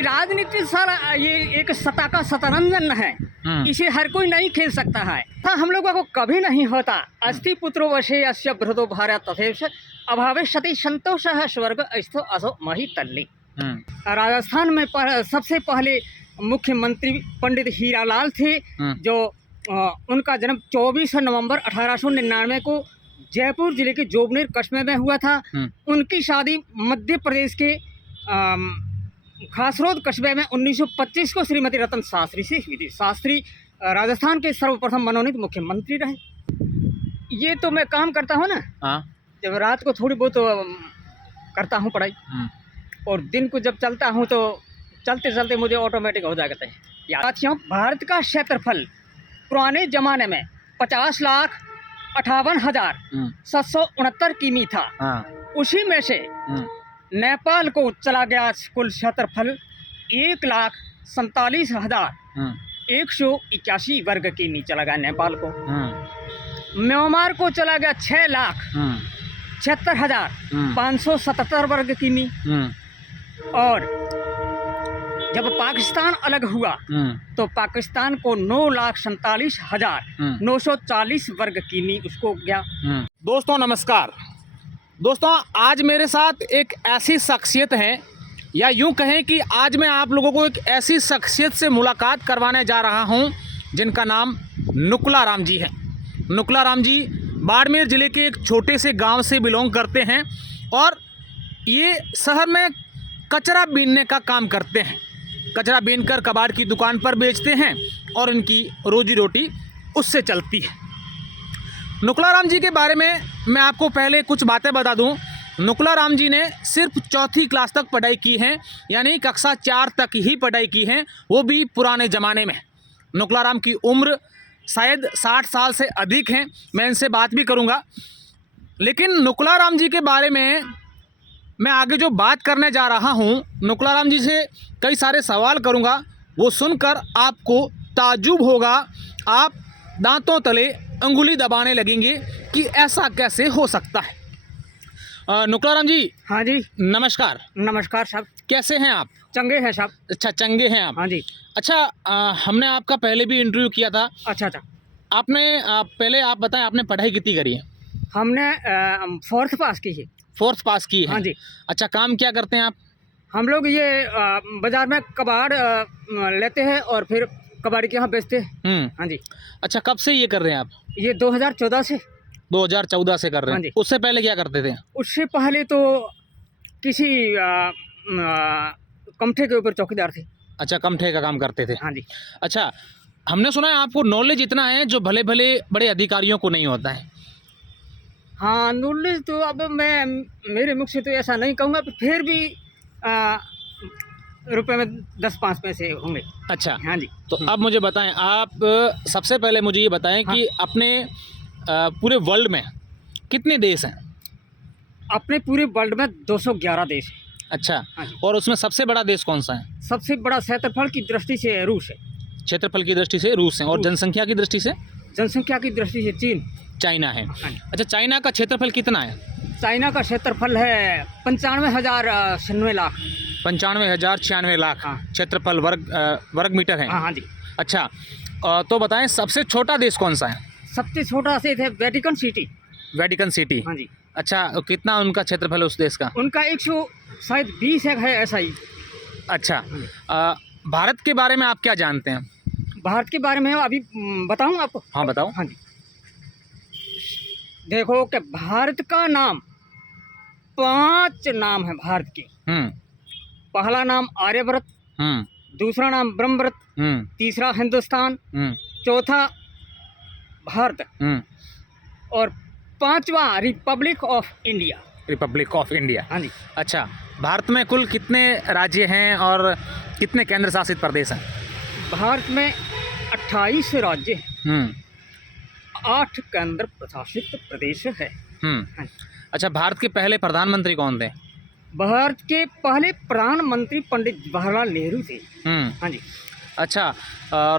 ये राजनीति सर ये एक सत्ता का शतरंजन है, इसे हर कोई नहीं खेल सकता है। हम लोगों को कभी नहीं होता अस्ति पुत्रो वशे अस्य भृतो भारत तथैव अभावे सति संतोषः स्वर्ग स्थो असो मही तल्ली। राजस्थान में सबसे पहले मुख्यमंत्री पंडित हीरालाल थे, जो उनका जन्म 24 नवंबर 1899 को जयपुर जिले के जोबनेर कस्बे में हुआ था। उनकी शादी मध्य प्रदेश के खासरोद कस्बे में 1925 को श्रीमती रतन शास्त्री से हुई थी। शास्त्री राजस्थान के सर्वप्रथम मनोनीत मुख्यमंत्री रहे। ये तो मैं काम करता हूँ ना, जब रात को थोड़ी बहुत करता हूँ पढ़ाई, और दिन को जब चलता हूँ तो चलते चलते मुझे ऑटोमेटिक हो जाता है। साथियों, भारत का क्षेत्रफल पुराने जमाने में 50,58,769 किमी था। उसी में से नेपाल को चला गया कुल क्षेत्रफल 1,47,181 वर्ग किमी चला गया नेपाल को। म्यांमार को चला गया 6,76,577 वर्ग किमी। और जब पाकिस्तान अलग हुआ तो पाकिस्तान को 9,47,940 वर्ग किमी उसको गया। दोस्तों नमस्कार। दोस्तों, आज मेरे साथ एक ऐसी शख्सियत है, या यूं कहें कि आज मैं आप लोगों को एक ऐसी शख्सियत से मुलाकात करवाने जा रहा हूं जिनका नाम नुकला राम जी है। नुकला राम जी बाड़मेर ज़िले के एक छोटे से गांव से बिलोंग करते हैं और ये शहर में कचरा बीनने का काम करते हैं। कचरा बीनकर कबाड़ की दुकान पर बेचते हैं और इनकी रोजी रोटी उससे चलती है। नुकला राम जी के बारे में मैं आपको पहले कुछ बातें बता दूं। नुकला राम जी ने सिर्फ 4वीं क्लास तक पढ़ाई की है, यानी कक्षा 4 तक ही पढ़ाई की है, वो भी पुराने ज़माने में। नुकला राम की उम्र शायद 60 साल से अधिक है। मैं इनसे बात भी करूंगा, लेकिन नुकला राम जी के बारे में मैं आगे जो बात करने जा रहा हूं, नुकला राम जी से कई सारे सवाल करूंगा। वो सुनकर आपको ताज्जुब होगा, आप दांतों तले अंगुली दबाने लगेंगे कि ऐसा कैसे हो सकता है। नुकला राम जी। हाँ जी, नमस्कार। नमस्कार साहब। कैसे हैं आप? चंगे हैं साहब। अच्छा, चंगे हैं आप? हाँ जी। अच्छा, हमने आपका पहले भी इंटरव्यू किया था। अच्छा। आपने पहले आप बताएं, आपने पढ़ाई कितनी करी है? हमने 4th पास की है। 4th पास की है? हाँ जी। अच्छा, काम क्या करते हैं आप? हम लोग ये बाजार में कबाड़ लेते हैं और फिर कबाड़ के यहाँ बेचते हैं। हाँ जी। अच्छा, कब से ये कर रहे हैं आप? ये 2014 से। 2014 से कर रहे हैं? हाँ जी। उससे पहले क्या करते थे? उससे पहले तो किसी कमठे के ऊपर चौकीदार थे। अच्छा, कमठे का काम करते थे। हाँ जी। अच्छा, हमने सुना है आपको नॉलेज इतना है जो भले भले बड़े अधिकारियों को नहीं होता है। हाँ, नॉलेज तो अब मैं मेरे मुख से तो ऐसा नहीं कहूँगा, फिर भी रुपए में 10-5 पैसे होंगे। अच्छा। हाँ जी। तो अब मुझे बताएं, आप सबसे पहले मुझे ये बताएं कि अपने पूरे वर्ल्ड में कितने देश हैं? अपने पूरे वर्ल्ड में 211 देश हैं। अच्छा। हाँ। और उसमें सबसे बड़ा देश कौन सा है? सबसे बड़ा क्षेत्रफल की दृष्टि से रूस है। क्षेत्रफल की दृष्टि से रूस है। और जनसंख्या की दृष्टि से? जनसंख्या की दृष्टि से चीन, चाइना है। हाँ। अच्छा, चाइना का क्षेत्रफल कितना है? चाइना का क्षेत्रफल है 95,096 लाख। 95,096 लाख हाँ। क्षेत्रफल वर्ग मीटर है। हाँ जी। अच्छा, तो बताएं सबसे छोटा देश कौन सा है? सबसे छोटा से थे वेटिकन सिटी। Vatican city. हाँ जी। अच्छा, कितना उनका क्षेत्रफल है उस देश का? उनका 120 है ऐसा ही। अच्छा, भारत के बारे में आप क्या जानते हैं? भारत के बारे में अभी बताऊं आपको? हाँ, बताओ। हाँ जी। देखो कि भारत का नाम 5 नाम है भारत के। पहला नाम आर्यव्रत, दूसरा नाम ब्रह्मव्रत, तीसरा हिंदुस्तान, चौथा भारत, और 5वां republic of India. Republic of India. हाँ जी। अच्छा, भारत में कुल कितने राज्य हैं और कितने केंद्र शासित प्रदेश हैं? भारत में 28 राज्य हैं, 8 केंद्र प्रशासित प्रदेश है। हाँ। अच्छा, भारत के पहले प्रधानमंत्री कौन थे? भारत के पहले प्रधानमंत्री पंडित जवाहरलाल नेहरू थे। हाँ जी। अच्छा,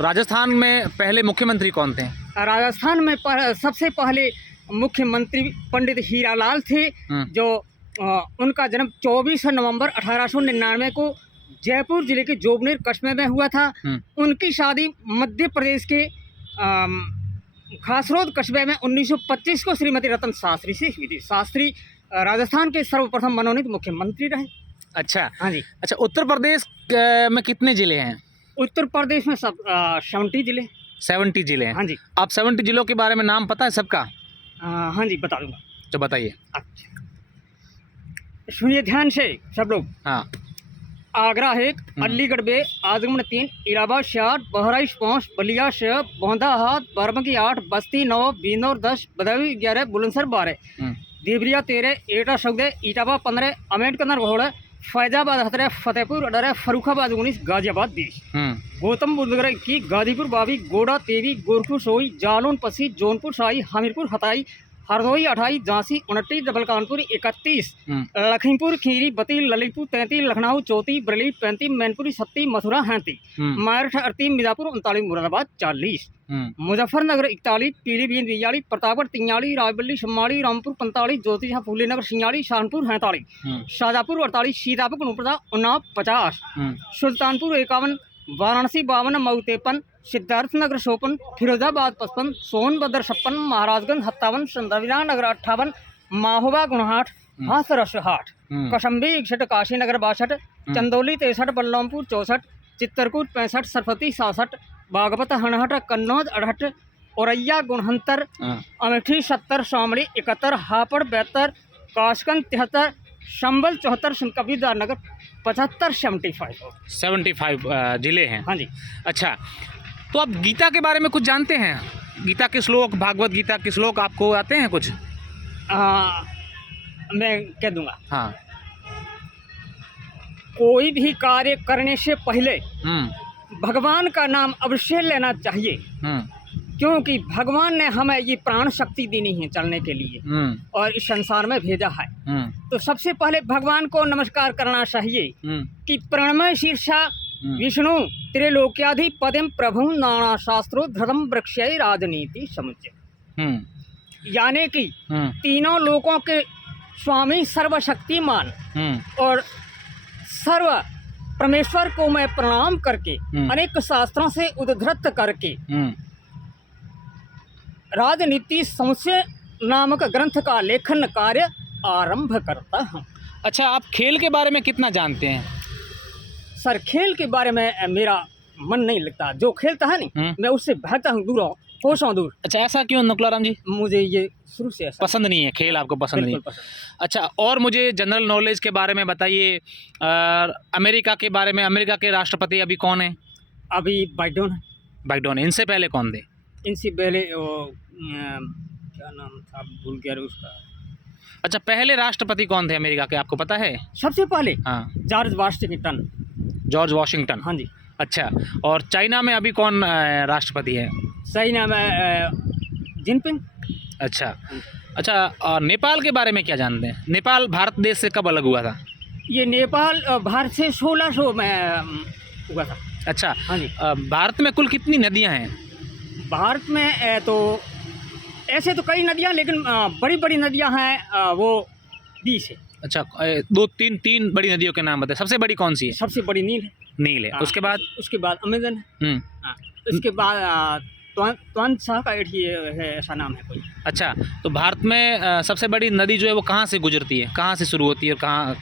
राजस्थान में पहले मुख्यमंत्री कौन थे? राजस्थान में सबसे पहले मुख्यमंत्री पंडित हीरालाल थे, जो उनका जन्म 24 नवंबर 1899 को जयपुर जिले के जोबनेर कस्बे में हुआ था। उनकी शादी मध्य प्रदेश के खासरोद कस्बे में 1925 को श्रीमती रतन शास्त्री से हुई थी। शास्त्री राजस्थान के सर्वप्रथम मनोनीत मुख्यमंत्री रहे। अच्छा, हाँ जी। अच्छा, उत्तर प्रदेश में कितने जिले हैं? उत्तर प्रदेश में सब 70 जिले। 70 जिले हैं। हाँ जी। आप 70 जिलों के बारे में नाम पता है सबका? हाँ जी, बता दूंगा। तो बताइए। अच्छा, सुनिए ध्यान से सब लोग। हाँ। आगरा 1, अलीगढ़ 2, आजमगढ़ 3, इलाहाबाद 7, बहराइच 5, बलिया 6, बांदा 7, बाराबंकी 8, बस्ती 9, बिजनौर 10, भदोही 11, बुलंदशहर 12, देवरिया 13, एटा 14, इटावा 15, अम्बेडकर 16, फैजाबाद 17, फतेहपुर 18, फरुखाबाद 19, गाजियाबाद 20, गौतम बुद्ध नगर 21, गाजीपुर 22, गोडा 23, गोरखपुर 16, जालौन 25, जौनपुर 27, हमीरपुर 27, हरदोई 28, झांसी 29, डबल कानपुर 31, लखीमपुर खीरी 32, ललितपुर 33, लखनऊ 34, बरेली 35, मैनपुरी 37, मथुरा 37, मेरठ 38, मिर्जापुर 39, मुरादाबाद 40, मुजफ्फरनगर 41, पीलीभीत 42, प्रतापगढ़ 43, रायबरेली 44, रामपुर 45, ज्योतिषा फूले नगर 46, शाहपुर 47, शाहजहाँपुर 48, सीतापुर उन्नाव 50, सुल्तानपुर 51, वाराणसी 52, मऊ 53, सिद्धार्थनगर 54, फिरोजाबाद 55, सोनभद्र 56, महाराजगंज 57, संतविलान नगर 58, महोबा 59, हाथरस 60, कौशाम्बी 61, काशीनगर 62, चंदौली 63, बलरामपुर 64, चित्रकूट 65, सरस्वती 67, बागपत 69, कन्नौज 68, औरैया 69, अमेठी 70, शामली 71, हापड़ 72, कासगंज 73, संबल 74, कबीरदार नगर 75, 75 जिले हैं। हाँ जी। अच्छा, तो आप गीता के बारे में कुछ जानते हैं? गीता के श्लोक, भागवत गीता के श्लोक आपको आते हैं कुछ? मैं कह दूंगा। हाँ। कोई भी कार्य करने से पहले भगवान का नाम अवश्य लेना चाहिए, क्योंकि भगवान ने हमें ये प्राण शक्ति देनी है चलने के लिए और इस संसार में भेजा है। तो सबसे पहले भगवान को नमस्कार करना चाहिए कि प्रणमय शीर्षा विष्णु त्रिलोक्याधिपतिम प्रभु नाना शास्त्रो धर्म वृक्षय राजनीति समुच्चय, यानी कि तीनों लोकों के स्वामी सर्वशक्तिमान और सर्व परमेश्वर को मैं प्रणाम करके अनेक शास्त्रों से उद्धृत करके राजनीति समुच्चय नामक ग्रंथ का लेखन कार्य आरंभ करता हूँ। अच्छा, आप खेल के बारे में कितना जानते हैं? सर, खेल के बारे में मेरा मन नहीं लगता। जो खेलता है नहीं, मैं उससे भागता हूँ, दूर कोसों दूर। अच्छा, ऐसा क्यों नकुलाराम जी? मुझे ये शुरू से ऐसा पसंद नहीं है, खेल आपको पसंद नहीं है। अच्छा, और मुझे जनरल नॉलेज के बारे में बताइए। अमेरिका के बारे में, अमेरिका के राष्ट्रपति अभी कौन है? अभी बाइडेन है। बाइडेन। इनसे पहले कौन थे? इनसे पहले क्या नाम था, भूल गया उसका। अच्छा, पहले राष्ट्रपति कौन थे अमेरिका के, आपको पता है? सबसे पहले हाँ, जॉर्ज वाशिंगटन। George Washington. हाँ जी। अच्छा, और चाइना में अभी कौन राष्ट्रपति है? चाइना में जिनपिंग। अच्छा। अच्छा, और नेपाल के बारे में क्या जानते हैं? नेपाल भारत देश से कब अलग हुआ था? ये नेपाल भारत से 1600 में हुआ था। अच्छा। हाँ जी। भारत में कुल कितनी नदियां हैं? भारत में तो ऐसे तो कई नदियां, लेकिन बड़ी बड़ी नदियां हैं वो 20 है। अच्छा, तीन बड़ी नदियों के नाम बताए। सबसे बड़ी कौन सी है? सबसे बड़ी नील है। नील है। उसके बाद अमेजन है। उसके बाद त्वांसा का है, ऐसा नाम है कोई। अच्छा, तो भारत में सबसे बड़ी नदी जो है वो कहाँ से गुजरती है, कहाँ से शुरू होती है और कहाँ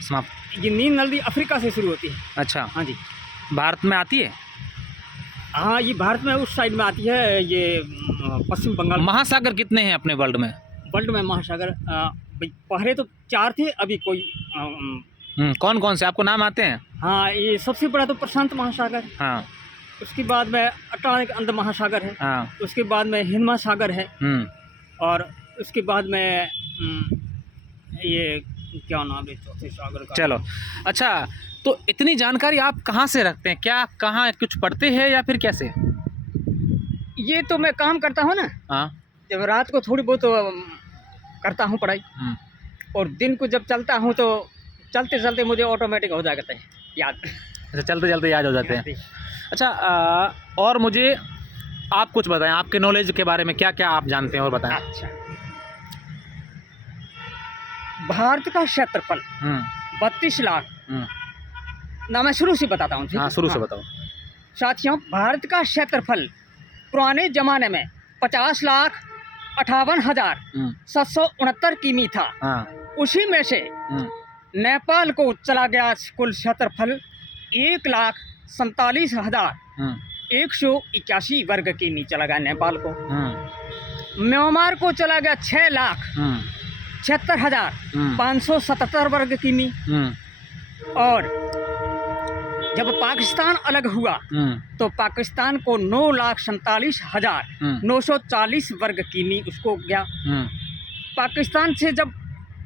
समाप्त? ये नील नदी अफ्रीका से शुरू होती है। अच्छा। हाँ जी। भारत में आती है? हाँ, ये भारत में उस साइड में आती है, ये पश्चिम बंगाल। महासागर कितने हैं अपने वर्ल्ड में? वर्ल्ड में महासागर पहले तो 4 थे, अभी कोई कौन कौन से आपको नाम आते हैं? हाँ, ये सबसे बड़ा तो प्रशांत महासागर। हाँ। उसके बाद में अटलांटिक अंध महासागर है। हाँ। उसके बाद में हिंद महासागर है। और उसके बाद में ये क्या नाम है चौथे सागर का? चलो, अच्छा, तो इतनी जानकारी आप कहाँ से रखते हैं? क्या कहाँ कुछ पढ़ते हैं या फिर कैसे? ये तो मैं काम करता हूँ ना। हाँ। जब रात को थोड़ी बहुत करता हूँ पढ़ाई, और दिन को जब चलता हूँ तो चलते चलते मुझे ऑटोमेटिक हो जाता है याद। अच्छा, चलते चलते याद हो जाते हैं। अच्छा, और मुझे आप कुछ बताएं, आपके नॉलेज के बारे में क्या क्या आप जानते हैं और बताएं। अच्छा, भारत का क्षेत्रफल 32 लाख ना मैं शुरू से बताता हूँ, ठीक हाँ है? शुरू से हाँ। बताओ। साथियों, भारत का क्षेत्रफल पुराने जमाने में 50,58,769 किमी था। हाँ। उसी में से नेपाल को चला गया कुल क्षेत्रफल 1,47,181 वर्ग किमी चला गया नेपाल को। म्यांमार को चला गया 6,76,577 वर्ग किमी। और जब पाकिस्तान अलग हुआ तो पाकिस्तान को 9,47,940 वर्ग किमी उसको गया। पाकिस्तान से जब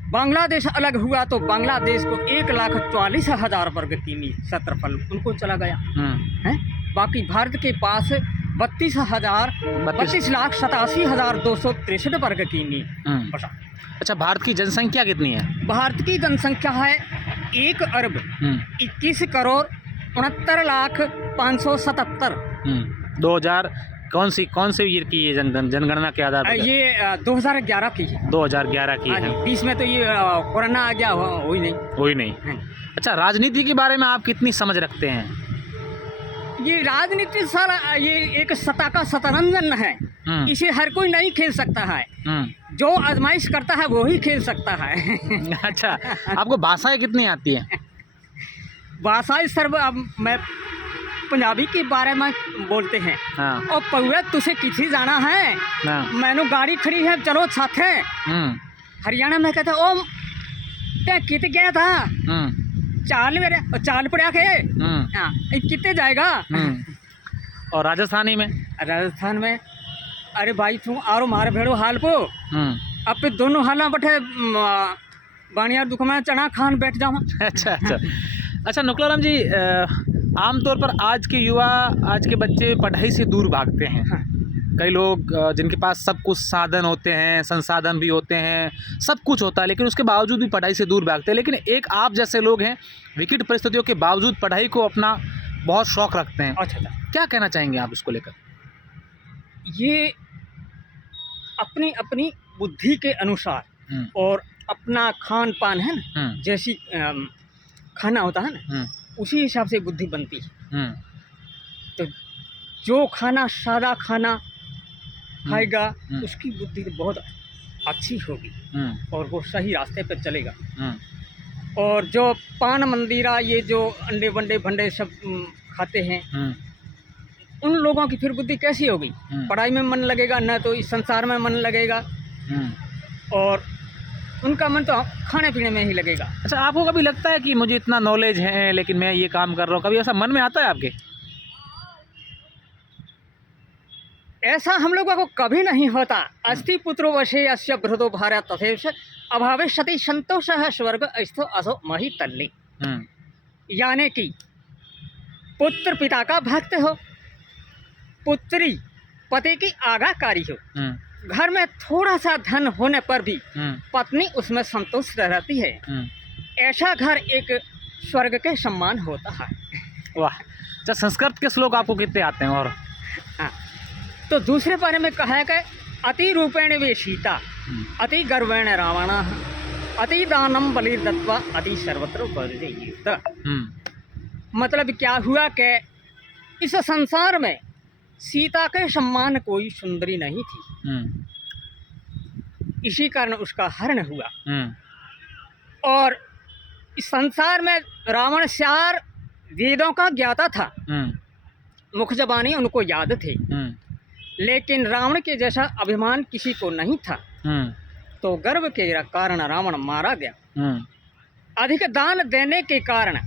बांग्लादेश अलग हुआ तो बांग्लादेश को 1,44,000 वर्ग किमी क्षेत्रफल उनको चला गया है। बाकी भारत के पास 32,87,263 वर्ग किमी बचा। अच्छा, भारत की जनसंख्या कितनी है? भारत की जनसंख्या है 1,21,69,577। 2000 कौन से ईयर की ये जनगणना के आधार पर? ये 2011 की है। 2011 की हाँ है। जी, बीच में तो ये कोरोना आ गया, वही नहीं। वही नहीं। हाँ। अच्छा, राजनीति के बारे में आप कितनी समझ रखते हैं? ये राजनीति सर, ये एक सत्ता का शतरंजन है। इसे हर कोई नहीं खेल सकता है। जो आजमाइश करता है वो ही खेल सकता है। अच्छा, आपको भाषाएं कितनी आती है? भाषाएं सर, अब मैं पंजाबी के बारे में बोलते हैं। हाँ। और पहुए तुझे किसी जाना है? हाँ। मैंने गाड़ी खड़ी है, चलो साथ है। हरियाणा में कहते ओ ते कित गया था, चाल मेरे चाल पड़ा के हाँ कितने जाएगा। और राजस्थानी में? राजस्थान में अरे भाई तू आरो मार भेड़ो हाल को अब पे दोनों हाल बैठे बानिया दुख में चना खान बैठ जाऊँ। अच्छा अच्छा अच्छा नुकलाराम जी, आमतौर पर आज के युवा, आज के बच्चे पढ़ाई से दूर भागते हैं। हाँ। कई लोग जिनके पास सब कुछ साधन होते हैं, संसाधन भी होते हैं, सब कुछ होता है, लेकिन उसके बावजूद भी पढ़ाई से दूर भागते हैं। लेकिन एक आप जैसे लोग हैं, विकट परिस्थितियों के बावजूद पढ़ाई को अपना बहुत शौक रखते हैं। अच्छा, क्या कहना चाहेंगे आप इसको लेकर? ये अपनी अपनी बुद्धि के अनुसार और अपना खान पान है ना, जैसी खाना होता है ना, उसी हिसाब से बुद्धि बनती है। तो जो खाना सादा खाना खाएगा उसकी बुद्धि तो बहुत अच्छी होगी और वो सही रास्ते पर चलेगा। और जो पान मंदिरा ये जो अंडे बंडे भंडे सब खाते हैं, उन लोगों की फिर बुद्धि कैसी होगी? पढ़ाई में मन लगेगा ना, तो इस संसार में मन लगेगा, और उनका मन तो खाने पीने में ही लगेगा। अच्छा, आपको कभी लगता है कि मुझे इतना नॉलेज है लेकिन मैं ये काम कर रहा हूँ, कभी ऐसा मन में आता है आपके? ऐसा हम लोगों को कभी नहीं होता। अस्ति पुत्रो वशे अस्य बृहदो भार्या तथैव अभावे सति संतोषः स्वर्ग अस्थो असो मही तल्ली। यानी कि पुत्र पिता का भक्त हो, पुत्री पति की आज्ञाकारी हो, घर में थोड़ा सा धन होने पर भी पत्नी उसमें संतुष्ट रहती है, ऐसा घर एक स्वर्ग के समान होता है। वाह। अच्छा, संस्कृत के श्लोक आपको कितने आते हैं? और हाँ, तो दूसरे बारे में कहा है कि अति रूपेण वे सीता, अति गर्वेण रावण, अति दानम बलि दत्वा अति सर्वत्र वर्जयेत। मतलब क्या हुआ कि इस संसार में सीता के समान कोई सुंदरी नहीं थी, इसी कारण उसका हरण हुआ। और इस संसार में रावण 4 वेदों का ज्ञाता था, मुख जबानी उनको याद थे, लेकिन रावण के जैसा अभिमान किसी को नहीं था। तो गर्व के कारण रावण मारा गया। अधिक दान देने के कारण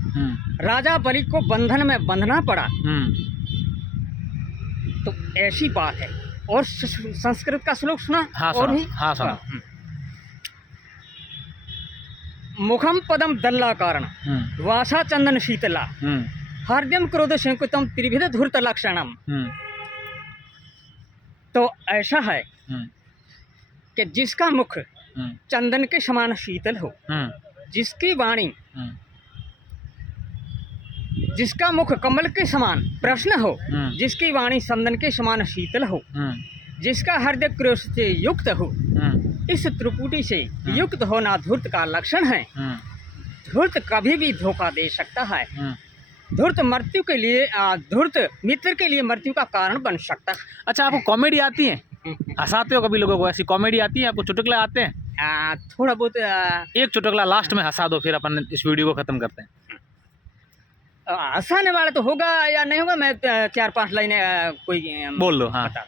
राजा बलि को बंधन में बंधना पड़ा। तो ऐसी बात है। और संस्कृत का श्लोक सुना? हाँ, और भी हाँ, सुना। मुखम पदम दल्ला कारण वासा चंदन शीतला हार्द्यम क्रोध संकुतम त्रिविध धूर्त लक्षणम। तो ऐसा है कि जिसका मुख चंदन के समान शीतल हो, जिसकी वाणी, जिसका मुख कमल के समान प्रश्न हो, जिसकी वाणी चंदन के समान शीतल हो, जिसका हृदय क्रोध से युक्त हो, इस त्रिपुटी से युक्त होना धूर्त का लक्षण है। धूर्त कभी भी धोखा दे सकता है, धूर्त मृत्यु के लिए धूर्त मित्र के लिए मृत्यु का कारण बन सकता है। अच्छा, आपको कॉमेडी आती है? हंसाते हो कभी लोगों को? ऐसी कॉमेडी आती है आपको? चुटकुले आते हैं? थोड़ा बहुत एक चुटकुला लास्ट में हंसा दो, फिर अपन इस वीडियो को खत्म करते हैं। हंसाने वाला तो होगा या नहीं होगा, मैं 4-5 लाइनें कोई बोल दो। हाँ। बता।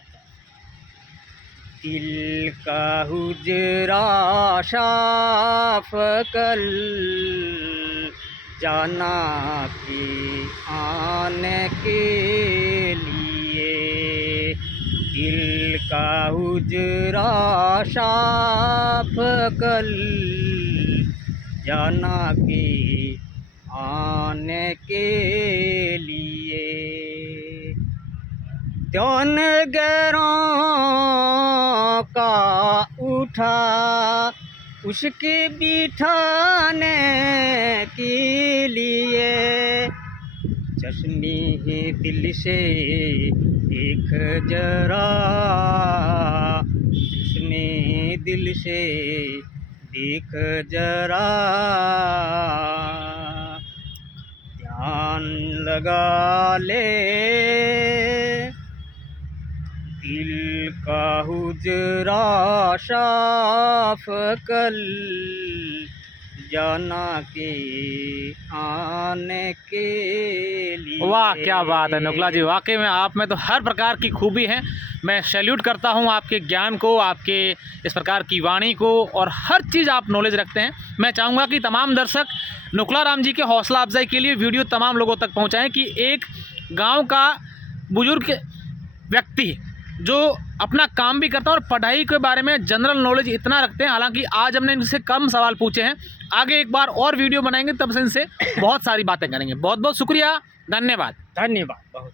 दिल का हुजरा साफ कल जाना कि आने के लिए, दिल का हुजरा साफ कल जाना कि आने के लिए, ध्यान गैरों का उठा उसके बिठाने के लिए, चश्मे दिल से देख जरा, चश्मे दिल से देख जरा, ध्यान लगा ले, दिल का हुजरा साफ कल जाना के आने के लिए। वाह, क्या बात है नुकला जी, वाकई में आप में तो हर प्रकार की खूबी है। मैं सैल्यूट करता हूं आपके ज्ञान को, आपके इस प्रकार की वाणी को, और हर चीज़ आप नॉलेज रखते हैं। मैं चाहूँगा कि तमाम दर्शक नुकला राम जी के हौसला अफजाई के लिए वीडियो तमाम लोगों तक पहुँचाएँ कि एक गाँव का बुजुर्ग व्यक्ति जो अपना काम भी करता है और पढ़ाई के बारे में जनरल नॉलेज इतना रखते हैं। हालांकि आज हमने इनसे कम सवाल पूछे हैं, आगे एक बार और वीडियो बनाएंगे तब से इनसे बहुत सारी बातें करेंगे। बहुत बहुत शुक्रिया, धन्यवाद। धन्यवाद बहुत।